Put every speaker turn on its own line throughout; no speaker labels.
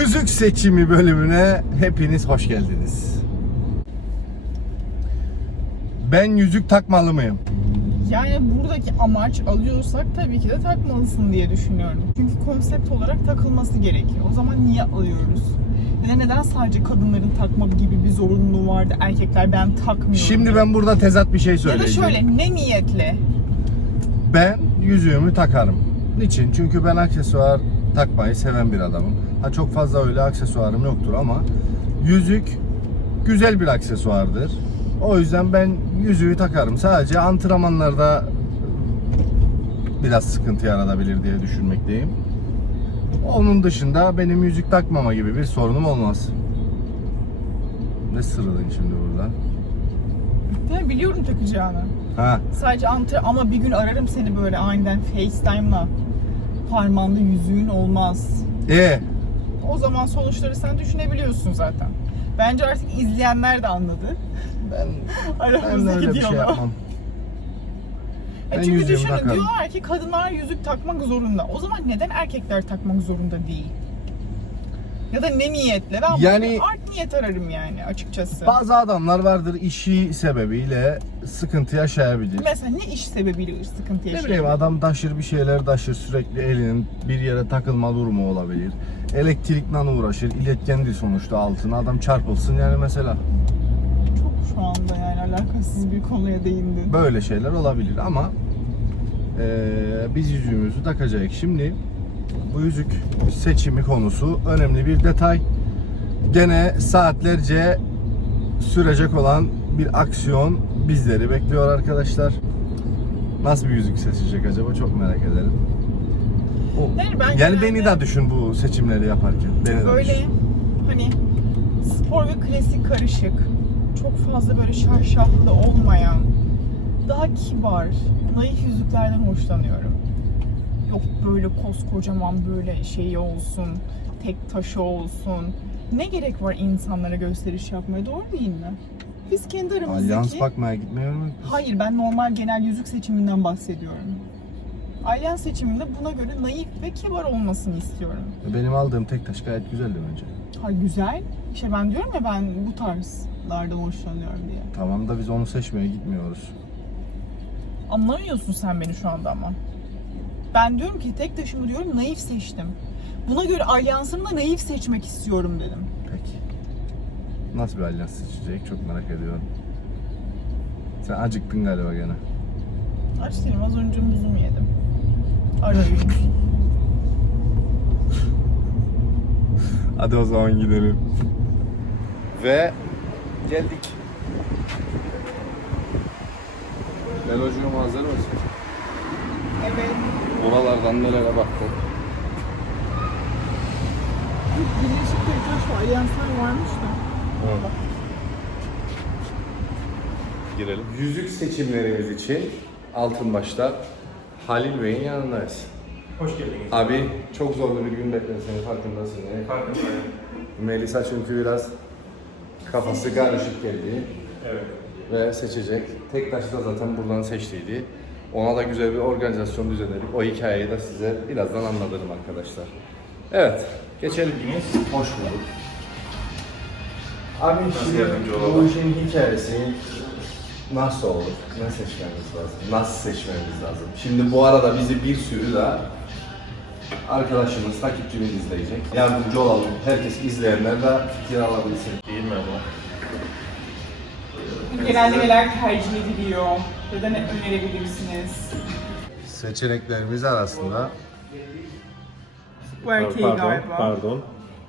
Yüzük seçimi bölümüne hepiniz hoş geldiniz. Ben yüzük takmalı mıyım?
Yani buradaki amaç alıyorsak tabii ki de takmalısın diye düşünüyorum. Çünkü konsept olarak takılması gerekiyor. O zaman niye alıyoruz? Neden sadece kadınların takma gibi bir zorunluluğu vardı? Erkekler ben takmıyorum.
Şimdi ben burada tezat bir şey söyleyeceğim.
Ya da şöyle, ne niyetle?
Ben yüzüğümü takarım. Niçin? Çünkü ben aksesuar takmayı seven bir adamım. Çok fazla öyle aksesuarım yoktur ama yüzük güzel bir aksesuardır. O yüzden ben yüzüğü takarım. Sadece antrenmanlarda biraz sıkıntı yaratabilir diye düşünmekteyim. Onun dışında benim yüzük takmama gibi bir sorunum olmaz. Ne sırrıdın şimdi burada?
Ben biliyorum takacağını.
Ha.
Sadece ama bir gün ararım seni böyle aniden FaceTime'la. Parmağında yüzüğün olmaz. O zaman sonuçları sen düşünebiliyorsun zaten. Bence artık izleyenler de anladı.
Ben öyle bir şey yapmam.
Çünkü düşünün, diyorlar ki kadınlar yüzük takmak zorunda. O zaman neden erkekler takmak zorunda değil? Ya da ne niyetle? Ben yani art niyet ararım yani açıkçası.
Bazı adamlar vardır işi sebebiyle sıkıntı yaşayabilir.
Mesela ne iş sebebiyle sıkıntı yaşayabilir?
Ne bileyim, adam taşır bir şeyler taşır, sürekli elinin bir yere takılma durumu olabilir. Elektrikle uğraşır, iletkendir sonuçta altına, adam çarpılsın yani mesela.
Çok şu anda yani alakasız bir konuya değindin.
Böyle şeyler olabilir ama biz yüzüğümüzü takacağız. Şimdi bu yüzük seçimi konusu önemli bir detay. Gene saatlerce sürecek olan bir aksiyon bizleri bekliyor arkadaşlar. Nasıl bir yüzük seçecek acaba, çok merak ederim. Yani beni de düşün bu seçimleri yaparken. Beni de
böyle
düşün.
Hani spor ve klasik karışık, çok fazla böyle şarşaflı olmayan, daha kibar, naif yüzüklerden hoşlanıyorum. Yok böyle koskocaman böyle şeyi olsun, tek taşı olsun. Ne gerek var insanlara gösteriş yapmaya, doğru değil mi? Biz kendi aramızdaki...
Alyans bakmaya gitmiyor mu?
Hayır, ben normal genel yüzük seçiminden bahsediyorum. Alyans seçiminde buna göre naif ve kibar olmasını istiyorum.
Benim aldığım tek taş gayet güzeldi bence.
Ha, güzel. İşte ben diyorum ya, ben bu tarzlardan hoşlanıyorum diye.
Tamam da biz onu seçmeye gitmiyoruz.
Anlamıyorsun sen beni şu anda ama. Ben diyorum ki tek taşımı diyorum naif seçtim. Buna göre alyansımı da naif seçmek istiyorum dedim.
Peki. Nasıl bir alyans seçecek çok merak ediyorum. Sen acıktın galiba gene.
Aç değilim, az önce muzumu yedim. Arayayım.
Hadi o zaman gidelim. Ve geldik. Melocuğum hazır mısın?
Evet.
Buralardan nelere baktın?
Birleşik Tektaş var, alyanslar varmış da.
Evet. Girelim. Yüzük seçimlerimiz için Altınbaş'ta Halil Bey'in yanındayız.
Hoş geldiniz.
Abi çok zorlu bir gün bekliyor seni, farkındasın değil mi?
Farkındayım.
Melisa çünkü biraz kafası karışık geldi.
Evet.
Ve seçecek. Tek taşı da zaten buradan seçtiydi. Ona da güzel bir organizasyon düzenledik. O hikayeyi de size birazdan anlatırım arkadaşlar. Evet, geçelim. Hoş bulduk. Abi
Nasıl yardımcı
bu
olalım?
işin hikayesi nasıl olur? Ne seçmemiz lazım? Nasıl seçmemiz lazım? Şimdi bu arada bizi bir sürü de arkadaşımız, takipçimiz izleyecek. Yardımcı olalım. Herkes, izleyenler de fikir alabilsin.
Değil mi bu?
Genelde neler tercih ediliyor ya da ne önerebilirsiniz?
Seçeneklerimiz arasında
Bu erkeği galiba.
Pardon.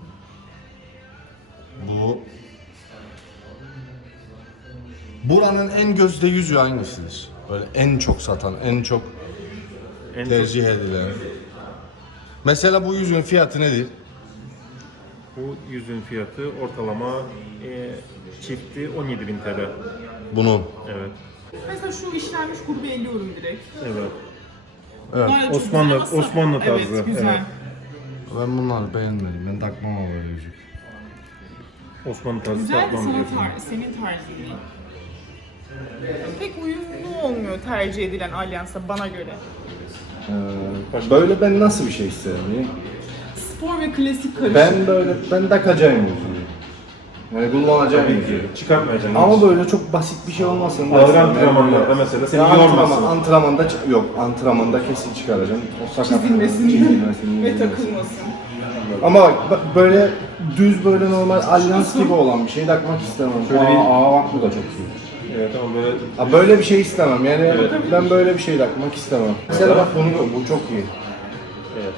Buranın en gözde yüzüğü hangisidir? Böyle en çok satan, en çok tercih edilen. Mesela bu yüzüğün fiyatı nedir?
Bu yüzün fiyatı ortalama çifti 17.000 TL.
Bunun.
Evet.
Mesela şu işlenmiş grubu eliyorum direkt.
Evet.
Evet.
Bunlar da çok
Osmanlı-
güzel ama
Osmanlı tarzı,
Evet, güzel.
evet.
Ben bunları beğenmedim. Ben takmam ama böyle yüzük.
Osmanlı tarzı
Güzel de
satmam
sana
diyorsun.
senin tarzın değil. Pek uyumlu olmuyor tercih edilen alyansa bana göre.
Böyle ben nasıl bir şey isterim?
spor ve klasik karışık.
Ben takacağım yüzüğü. Yani kullanacağım yüzüğü.
Çıkartmayacaksın.
Ama böyle çok basit bir şey olmasın.
Ağır antrenmanlarda mesela seni yormasın.
Antrenmanda kesin çıkaracağım. O
Çizilmesin ve takılmasın.
Ama bak, böyle düz böyle normal alyans gibi olan bir şey takmak istemem.
Şöyle bir-
bak bu da çok iyi.
Evet ama böyle
Böyle bir şey istemem. Yani
Evet.
ben böyle bir şey takmak istemem. Mesela bak bu çok iyi.
evet.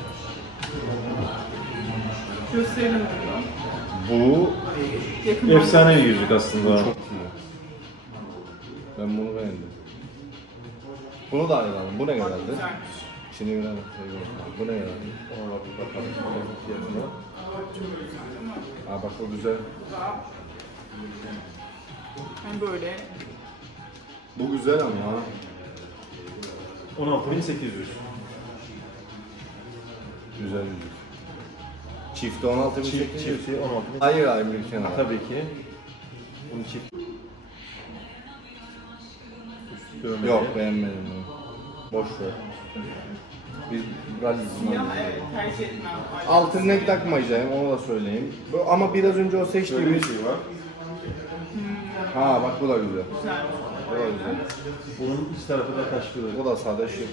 Gösterelim bunu.
Bu
Yakından
Efsane bir yüzük aslında.
çok iyi. Ben bunu beğendim. Bunu da ayrılalım. Bu ne kadardı?
güzelmiş.
Şimdi bir Bu ne kadardı?
Ona bir bakalım. Fiyatına.
Bak o güzel.
Yani böyle
Bu güzel ama.
16.800.
Güzel yüzük. Çifti 16
Çifti 16.000.
Hayır bir kenara.
Tabii ki. Bunun çift. Üst dövmeli.
Yok beğenmedim bunu. Boş ver. Biz biraz
siyah evet tercih etmem.
altın renk takmayacağım onu da söyleyeyim. Ama biraz önce o
Böyle bir
seçtiğimiz
şey var.
Ha bak bu da güzel.
Güzel.
Bu da güzel.
Bunun üst tarafı da taşlı.
Bu da sade şık.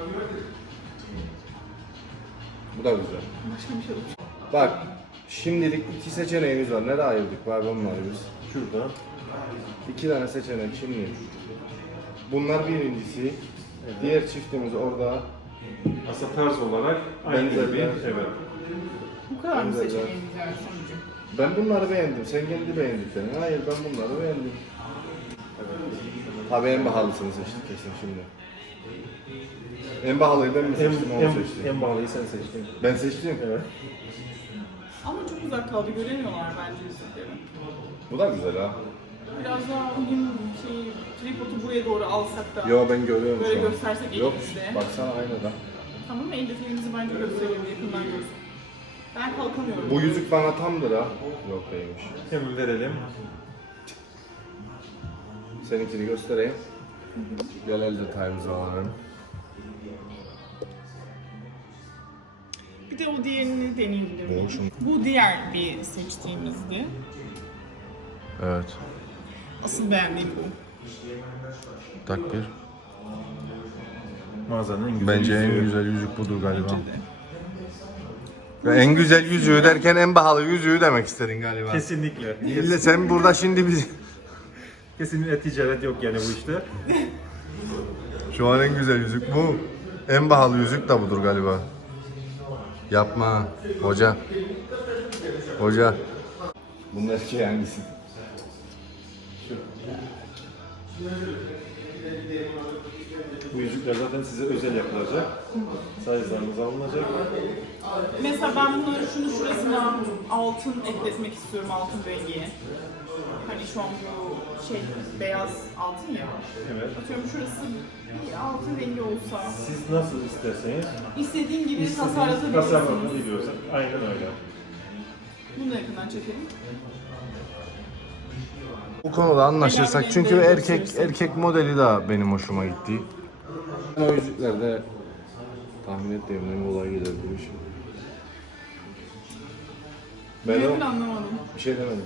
Bu da güzel.
Başka bir şey yok.
Bak şimdilik iki seçeneğimiz var. Nereye ayırdık var bunları biz?
Şurada.
2 tane seçenek şimdi. Bunlar birincisi. Diğer çiftimiz orada.
Aslında tarz olarak aynı
Benzer
bir.
bir-
Evet.
Bu kadar mı
Güzel.
seçeneğimiz yani sonucu?
Ben bunları beğendim. Sen kendi beğendiklerini. Hayır ben bunları beğendim. Tabii en pahalısını seçtik kesin şimdi. En pahalıyı ben mi seçtim onu seçtim.
En pahalıyı sen seçtin.
Ben seçtim.
Evet.
Ama çok uzak kaldı göremiyorlar bence yüzükleri.
Bu da güzel ha.
Biraz daha uyum tripodu buraya doğru alsak da
Yo ben görüyorum
böyle
şu an.
göstersek
Yok
elimizde.
baksana aynada.
Tamam mı? El detayımızı bence gösterelim yakından görsün. Ben kalkamıyorum.
Bu yüzük bana tamdır ha. Yok değilmiş.
Hemen verelim.
Seninkini göstereyim. Gel el detayımızı alalım.
Bir de o diğerini deneyebilir miyim?
Olsun.
Bu diğer bir seçtiğimizdi.
Evet.
Asıl beğendiğim bu.
Tak bir.
Mağazanın en güzel
Bence en
yüzüğü.
güzel yüzük budur galiba.
Bence de.
Ve en güzel yüzüğü derken en pahalı yüzüğü demek istedin galiba.
Kesinlikle.
İlle sen burada şimdi biz...
Kesinlikle ticaret yok yani bu işte.
Şu an en güzel yüzük bu. En pahalı yüzük de budur galiba. Yapma hoca. Hoca. Bunun erkeği hangisi?
Bu yüzükler zaten size özel yapılacak. Size'larınız alınacak.
Mesela ben bunları şurasına altın ekletmek istiyorum altın rengi. Hani şu an bu beyaz altın ya.
Evet.
Atıyorum şurası bir altın rengi olsa.
Siz nasıl isterseniz
İstediğim gibi
tasarlatma
tasarlatabilirsiniz.
biliyorsak aynen öyle.
Bunu da yakından çekelim.
Bu konuda anlaşırsak
Genel
çünkü
renkleri
erkek
gösterirsin.
erkek modeli de benim hoşuma gitti. O yüzüklerde tahmin ettiğimden kolay gelir bu iş. Ben
Ben
o
anlamadım.
bir şey demedim.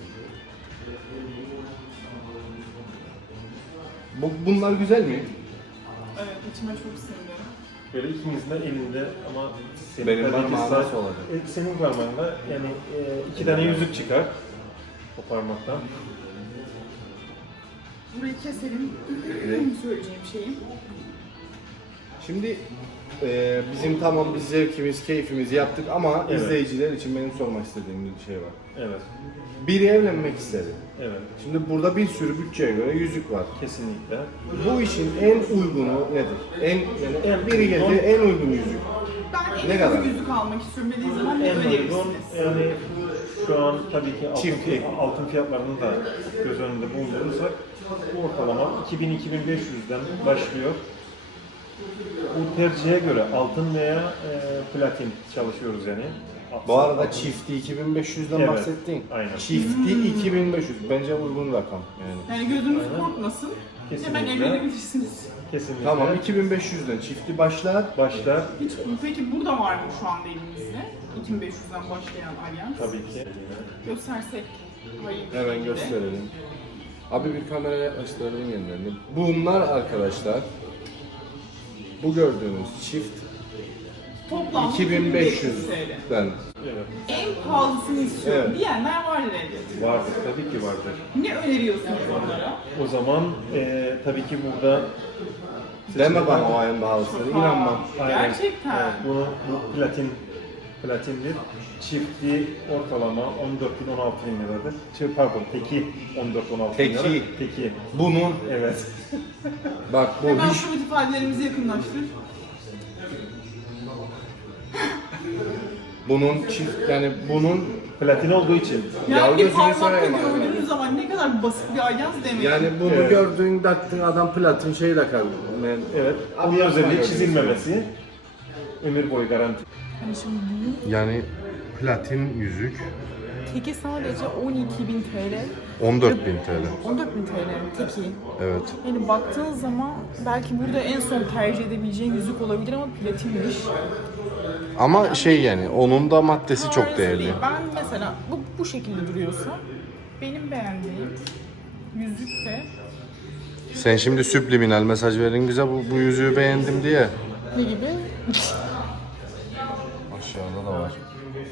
Bunlar güzel mi?
Evet içime çok sindi.
Böyle ikimizin de elinde ama senin
Benim
tabii ki
parmağım
sağ-
nasıl olacak?
Senin parmağında yani 2 tane yüzük çıkar o parmaktan.
Burayı keselim. Söyleyeceğim şeyi.
Şimdi bizim tamam biz zevkimiz, keyfimizi yaptık ama
Evet.
izleyiciler için benim sormak istediğim bir şey var.
Evet.
Biri evlenmek istedi.
Evet.
Şimdi burada bir sürü bütçeye göre yüzük var.
Kesinlikle.
Bu işin en uygunu nedir? Biri geldi en uygun yüzük.
Ben
Ne
en
kadar?
uygun yüzük almak istiyorum dediği zaman ne
En uygun
önerirsiniz?
yani şu an tabii ki
Çift.
altın fiyatlarını da göz önünde bulundurursak ortalama 2000-2500'den başlıyor. Bu tercihe göre altın veya platin çalışıyoruz yani.
Bu arada çifti 2500'den
Evet,
bahsettin.
aynen.
Çifti 2500. Bence uygun rakam yani.
Yani gözünüz
Aynen.
korkmasın.
Kesinlikle.
Hemen evlenebilirsiniz.
Kesinlikle.
Tamam 2500'den çifti başlar.
Başlar.
Hiç, peki burada var mı şu anda elimizde? 2500'den başlayan alyans.
Tabii ki.
Göstersek. Hayır.
Hemen gösterelim. Abi bir kameraya yaklaştıralım kendilerini. Bunlar arkadaşlar, bu gördüğünüz çift
Toplam 2500 TL.
2500'den.
Evet.
En pahalısını istiyorum
Evet.
diyenler vardır elbette.
Vardır. Tabii ki vardır.
Ne öneriyorsunuz onlara?
O zaman tabii ki burada
Deme bana o ayın pahalısını, inanmam.
Aynen.
Gerçekten.
Evet, bu platindir. Çifti ortalama 14.000-16.000 liradır. Pardon, teki 14-16 bin lira.
Teki.
Teki.
Bunun,
Evet.
bak bu
Hemen
hiç,
şu ifadelerimizi yakınlaştır.
bunun çift, yani bunun
Platin olduğu için.
Yani bir
gözünü
parmakla
seveyim abi.
gördüğünüz zaman ne kadar basit bir alyans demek.
yani bunu
Evet.
gördüğün taktığın adam platin şeyi takar. Yani,
Evet. Ama özelliği çizilmemesi. Ömür boyu garanti.
Hani şimdi bunun
yani platin yüzük
teki sadece 12.000 TL.
14.000 TL.
14.000 TL teki.
Evet.
Yani baktığın zaman belki burada en son tercih edebileceğin yüzük olabilir ama platinmiş.
Ama şey yani onun da maddesi çok
Arası
değerli.
değil. Ben mesela bu şekilde duruyorsa benim beğendiğim yüzük de
Sen şimdi subliminal mesaj verin bize bu yüzüğü beğendim diye.
ne gibi?
Aşağıda da var.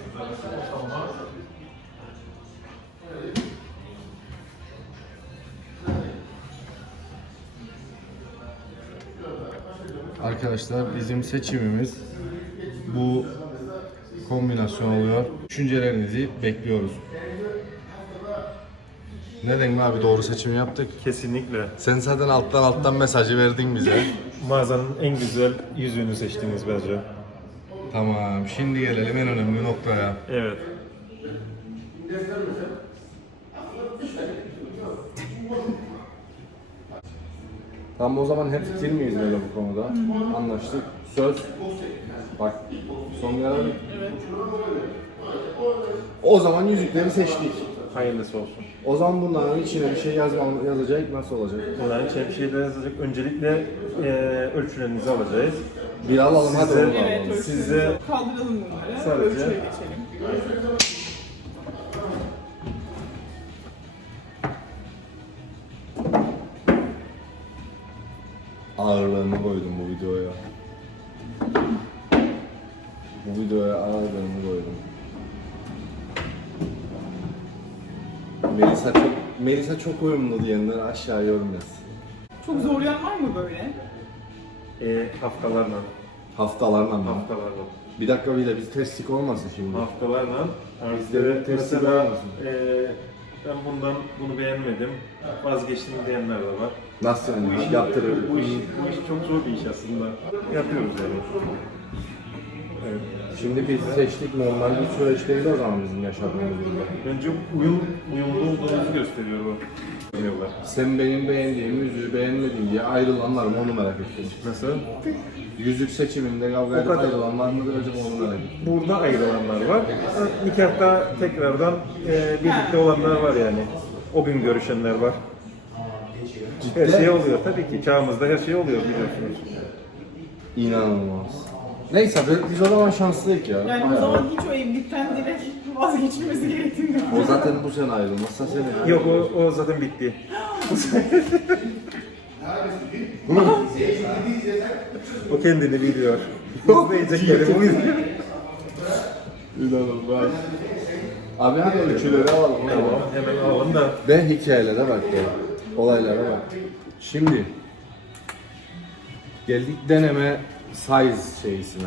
Arkadaşlar bizim seçimimiz bu kombinasyon oluyor. Düşüncelerinizi bekliyoruz. Neden mi abi doğru seçimi yaptık?
Kesinlikle.
Sen zaten alttan mesajı verdin bize.
Mağazanın en güzel yüzüğünü seçtiniz bence.
Tamam, şimdi gelelim en önemli noktaya.
Evet.
Tamam o zaman hep fikir miyiz böyle bu konuda? Anlaştık. Söz. Bak son karar.
Evet.
O zaman yüzükleri seçtik.
Hayırlısı olsun.
O zaman bunların içine bir şey yazacak nasıl olacak?
Bunların için bir şeyler yazacak. Öncelikle ölçülerinizi alacağız.
Bir alalım hadi
Size-
onu
Evet,
alalım.
Size
kaldıralım bunları.
Sadece-
Ölçüye geçelim.
Ağırlığını koydum bu videoya. Bu videoya ağırlığını koydum. Melisa çok uyumlu diyenler aşağı yorum yazsın.
Çok zorlayan var mı böyle?
haftalarla.
Haftalarla mı?
Haftalarla.
Bir dakika bile biz testik olmasın şimdi.
Haftalarla.
Bizde testi
Mesela
olmasın.
ben bunu beğenmedim. Vazgeçtim diyenler de var.
Nasıl yani? Yaptırır.
Bu iş çok zor bir iş aslında. Yapıyoruz yani. Evet.
Şimdi biz seçtik normal bir süreç değil o zaman bizim yaşadığımız yılda.
Bence uyumlu olduğumuzu gösteriyor bu. Diyorlar.
Sen benim beğendiğim yüzüğü beğenmedin diye ayrılanlar mı onu merak ettim.
Nasıl?
Yüzük seçiminde kavga edip
kadar.
ayrılanlar mıdır acaba onu merak ettim.
Burada ayrılanlar var. Nikahta tekrardan birlikte olanlar var yani. O gün görüşenler var. Her şey oluyor tabii ki. Çağımızda her şey oluyor biliyorsunuz.
İnanılmaz. Neyse biz o zaman şanslıyız ya.
Yani o zaman hiç o evlilikten direkt vazgeçilmesi gerektiğini
O zaten bu sene ayrılmazsa seni.
Yok o zaten bitti. O kendini biliyor. İzleyecekleri bu yüzden.
İnanılmaz. Abi hadi ölçüleri alalım.
Tamam hemen alalım da.
Ve hikayelere bak ya. Olaylara bak. Şimdi geldik deneme size şeysine.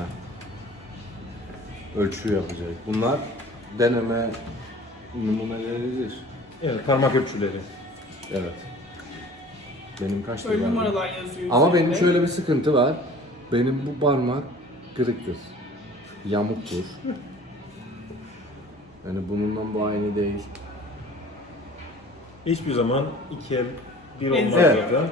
Ölçü yapacak. Bunlar deneme numuneleridir.
Evet parmak ölçüleri.
Evet. Benim kaç
Böyle
var?
numaralar yazıyor.
Ama benim
üzerinde.
şöyle bir sıkıntı var. Benim bu parmak kırıktır. Yamuktur. Yani bununla bu aynı değil.
Hiçbir zaman iki el bir olmaz
Evet.
zaten.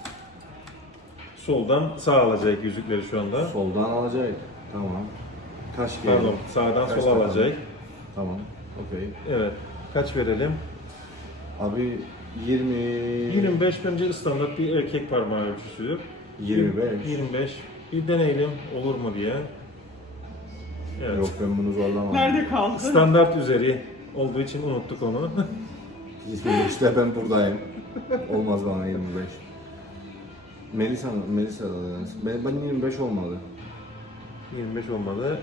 Soldan sağ alacak yüzükleri şu anda.
Soldan alacak. Tamam. Kaç
Pardon,
gelelim?
sağdan
Kaç
sola
takalım?
alacak.
Tamam. Okey.
Evet. Kaç verelim?
Abi 20...
25 bence standart bir erkek parmağı ölçüsü.
25.
25. Bir deneyelim olur mu diye. Evet.
Yok ben bunu zorlamam.
Nerede kaldı?
Standart üzeri olduğu için unuttuk onu.
İşte ben buradayım. Olmaz bana 25. Melisa da ben 25 olmadı.
25 olmalı.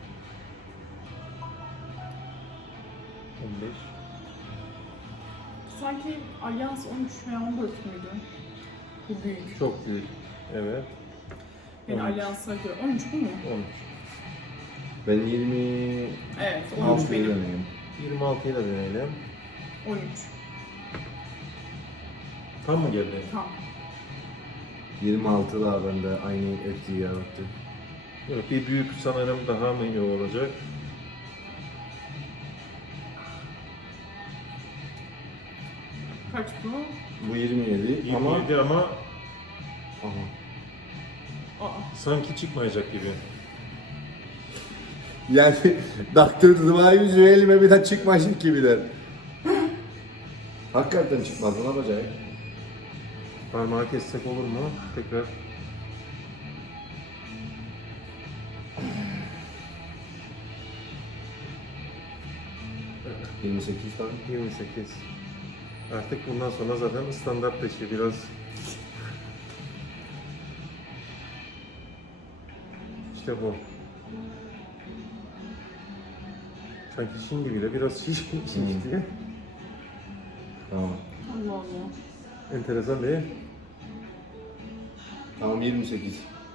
15.
Sanki Alyans 13 veya 14 müydü? Bu büyük.
Çok büyük. Evet.
Yani
13.
Alyans'a göre. 13 bu mu?
13.
Ben 26
Evet, 13 benim.
deneyim.
26'yı da deneyelim.
13.
Tam mı geldi?
Tamam.
26 da bende aynı etkiyi yarattı.
Evet, bir büyük sanırım daha mı iyi olacak?
Kaç bu?
Bu 27 ama
27 ama
aha.
Aa.
sanki çıkmayacak gibi.
Yani Dr. Zıva yüzüğü elime bir de çıkmayacak gibiler. Hakikaten çıkmaz ne yapacak?
Parmağı kessek olur mu? Tekrar. Evet,
28 tabii.
28. Artık bundan sonra zaten standart dışı biraz işte bu. Sanki şimdi bile biraz şişti.
Tamam.
Allah Allah.
Enteresan değil.
Tamam 28.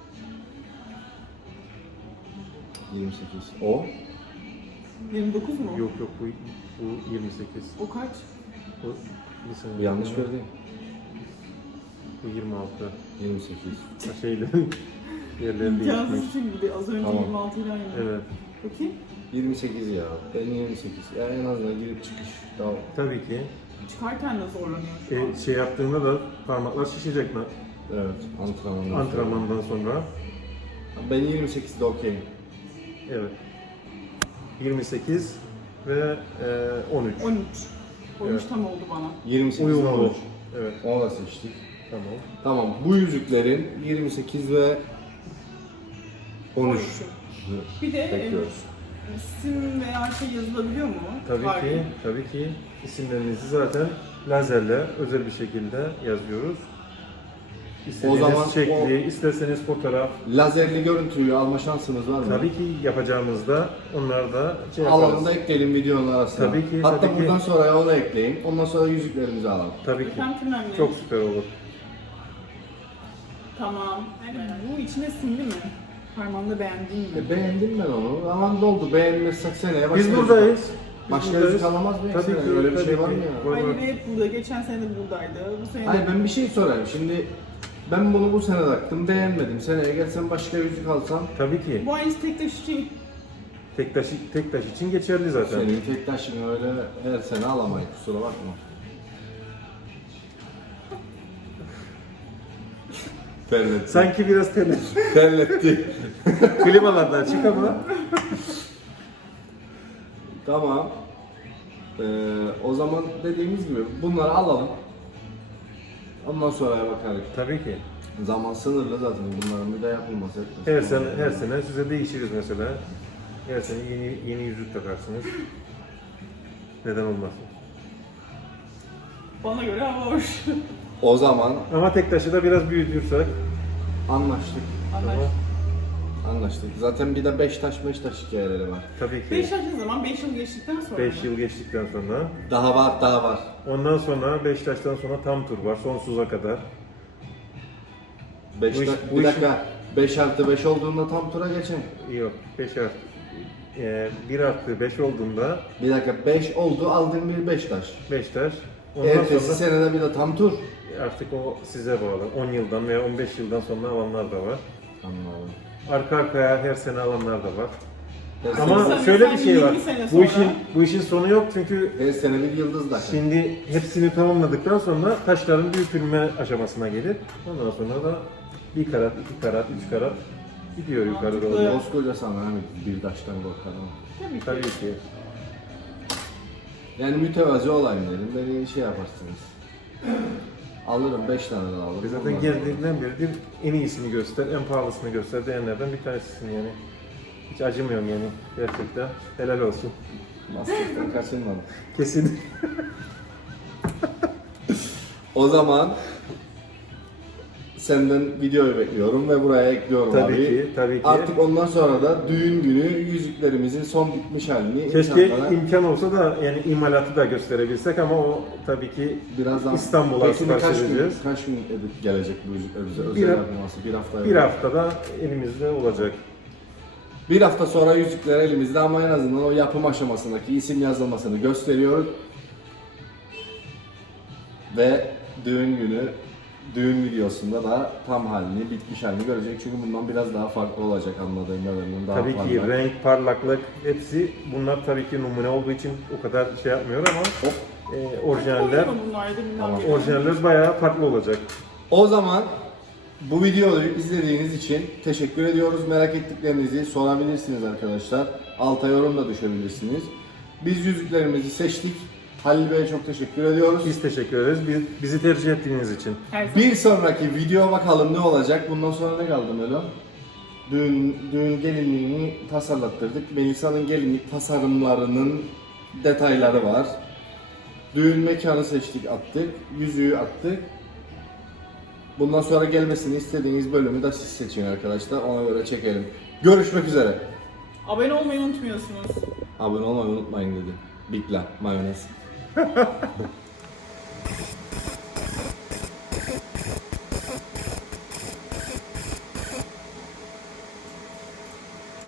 28. O?
29 mu?
Yok bu 28.
O kaç?
Bu bir saniye.
Bu yanlış verdi.
Bu 26.
28.
Şeylerin yerlerini
İmkansız
değişmiş.
çünkü az önce
Tamam.
26 ile aynı.
Evet.
Bakayım.
28 ya. Ben 28. Ya en azından girip çıkış. Tamam.
Tabii ki.
Çıkarken de zorlanıyor şu an.
Şey yaptığında da parmaklar şişecek mi?
Evet. Antrenmandan.
Antrenmandan sonra.
Ben 28'de okeyim.
Evet. 28 ve 13.
13. 13
Evet.
tam oldu bana.
28
Uyumlu.
13.
Evet.
Onu da seçtik.
Tamam.
Tamam. Bu yüzüklerin 28 ve 13.
13'ü. Bir de
Bekliyoruz.
isim veya şey yazılabiliyor mu?
Tabii
Tarih.
ki, tabii ki isimlerinizi zaten lazerle özel bir şekilde yazıyoruz. İstediğiniz
zaman
şekli, isterseniz fotoğraf,
Lazerli görüntüyü alma şansımız var mı?
tabii ki yapacağımızda onlar da şey yaparız.
Alanında ekleyelim videonun arasına.
Tabii ki,
Hatta
tabii ki.
buradan sonra onu ekleyin. Ondan sonra yüzüklerimizi alalım.
Tabii ki.
Efendim anne.
Çok süper olur.
Tamam. Yani bu içine sindi mi? Parmağında beğendin mi?
Beğendim ben onu. Aman doldu. Beğenmezsek seneye başka
Biz buradayız. Biz
Başka
buradayız.
yüzük alamaz mıyız?
Tabii
Seneye?
ki.
Öyle bir
tabii
şey var
ki.
mı ya?
Var, var.
Ali Bey hep burada. Geçen sene de buradaydı. Bu sene
Hayır ben bir şey sorayım. Şimdi ben bunu bu sene taktım. Beğenmedim. Seneye gelsen başka yüzük alsam
Tabii ki.
bu aynısı tek taş için
Tek taş için geçerli zaten.
senin tek taşını öyle her sene alamayız. Kusura bakma. Terletti.
Sanki biraz
Terletti.
klimalardan açık ama
Tamam. O zaman dediğimiz gibi bunları alalım. Ondan sonra bakarız.
tabii ki.
Zaman sınırlı zaten bunların bir de yapılması.
Her sene size değişiriz mesela. Her sene yeni yüzük takarsınız. Neden olmasın?
bana göre hoş.
O zaman
Ama tek taşı da biraz büyütürsek.
anlaştık.
Anlaştık.
Anlaştık. Zaten bir de 5 taş hikayeleri var.
Tabii
5
ki.
yaş ne zaman? 5 yıl geçtikten sonra
5
mı?
yıl geçtikten sonra.
Daha var.
Ondan sonra 5 taştan sonra tam tur var sonsuza kadar.
5
Bu iş- bu
bir
iş-
dakika. 5 artı 5 olduğunda tam tura geçin.
Yok 5 artı 1 artı 5 olduğunda
Bir dakika 5 oldu aldığın bir 5 taş.
5 taş. Ondan
Ertesi
sonra
senede bir de tam tur.
artık o size bağlı. 10 yıldan veya 15 yıldan sonra alanlar da var.
Anladım.
Arka arkaya her sene alanlar da var.
Her
Ama
sene,
şöyle bir şey var.
20 sene
Bu
sonra-
bu işin sonu yok çünkü
her sene bir yıldız da.
şimdi hepsini tamamladıktan sonra taşların büyütülme aşamasına gelir. Ondan sonra da 1 karat, 2 karat, 3 karat gidiyor yukarı
Mantıklı.
doğru.
Koskoca sana hani bir taştan korkar ama.
Tabii ki.
Yani mütevazi olayım dedim. Beni şey yaparsınız. Alırım 5 tane daha alırım.
Zaten
Ondan
geldiğinden beridir en iyisini göster, en pahalısını göster diyenlerden bir tanesisin yani. Hiç acımıyorum yani gerçekten. Helal olsun.
sonra Master'dan kaçınmadım.
Kesin.
O zaman senden videoyu bekliyorum ve buraya ekliyorum
Tabii
abi.
ki, tabii ki.
Artık ondan sonra da düğün günü yüzüklerimizin son bitmiş halini
Keşke
insanlara
imkan olsa da yani imalatı da gösterebilsek ama o tabii ki
birazdan
İstanbul'a
Peki
sipariş edeceğiz.
kaç gün edip gelecek bu yüzükler bize özel
Bir-
yapılması? Bir hafta.
Bir haftada elimizde olacak.
Bir hafta sonra yüzükler elimizde ama en azından o yapım aşamasındaki isim yazılmasını gösteriyoruz. Ve düğün günü, düğün videosunda da tam halini, bitmiş halini görecek. Çünkü bundan biraz daha farklı olacak anladığım kadarıyla. Daha
Tabii ki
parlak.
renk, parlaklık hepsi bunlar tabii ki numune olduğu için o kadar şey yapmıyor ama
Hop.
orijinaller
Koydum bunlar deminden
Tamam.
beri.
orijinaller bayağı farklı olacak.
O zaman bu videoyu izlediğiniz için teşekkür ediyoruz. Merak ettiklerinizi sorabilirsiniz arkadaşlar. Alta yorum da düşebilirsiniz. Biz yüzüklerimizi seçtik. Halil Bey'e çok teşekkür ediyoruz.
Biz teşekkür ederiz bizi tercih ettiğiniz için.
Her zaman.
Bir sonraki video bakalım ne olacak. Bundan sonra ne kaldı Melo? Düğün gelinliğini tasarlattırdık. Melisa'nın gelinlik tasarımlarının detayları var. Düğün mekanı seçtik, attık. Yüzüğü attık. Bundan sonra gelmesini istediğiniz bölümü de siz seçin arkadaşlar. Ona göre çekelim. Görüşmek üzere.
Abone olmayı unutmuyorsunuz.
Abone olmayı unutmayın dedi. Bigla mayonez.